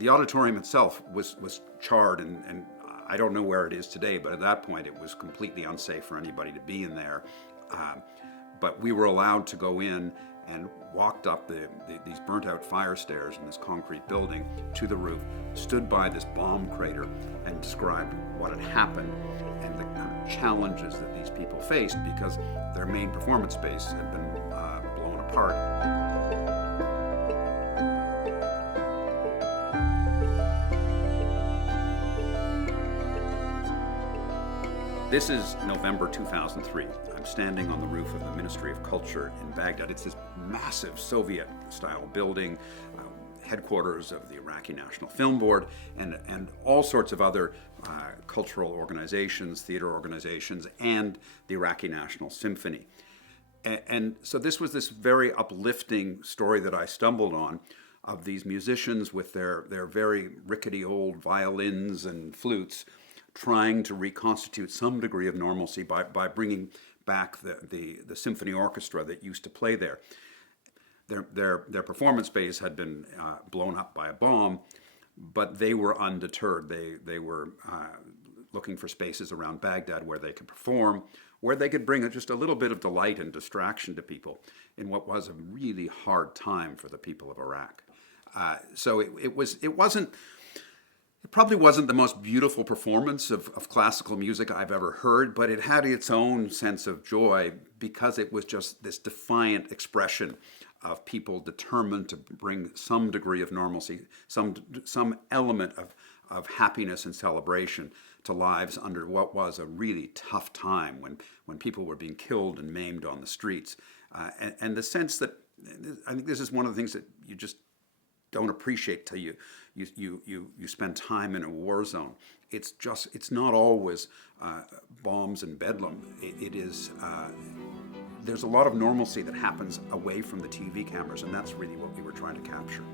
The auditorium itself was charred, and I don't know where it is today, but at that point it was completely unsafe for anybody to be in there. But we were allowed to go in and walked up these burnt out fire stairs in this concrete building to the roof, stood by this bomb crater and described what had happened and the kind of challenges that these people faced because their main performance space had been blown apart. This is November 2003. I'm standing on the roof of the Ministry of Culture in Baghdad. It's this massive Soviet-style building, headquarters of the Iraqi National Film Board, and all sorts of other cultural organizations, theater organizations, and the Iraqi National Symphony. And so this was this very uplifting story that I stumbled on of these musicians with their very rickety old violins and flutes trying to reconstitute some degree of normalcy by bringing back the symphony orchestra that used to play there. Their performance space had been blown up by a bomb, but they were undeterred. They were looking for spaces around Baghdad where they could perform, where they could bring just a little bit of delight and distraction to people in what was a really hard time for the people of Iraq. So it probably wasn't the most beautiful performance of classical music I've ever heard, but it had its own sense of joy because it was just this defiant expression of people determined to bring some degree of normalcy, some element of happiness and celebration to lives under what was a really tough time when people were being killed and maimed on the streets. And the sense that, I think this is one of the things that you just don't appreciate till you spend time in a war zone. It's not always bombs and bedlam. It is, there's a lot of normalcy that happens away from the TV cameras, and that's really what we were trying to capture.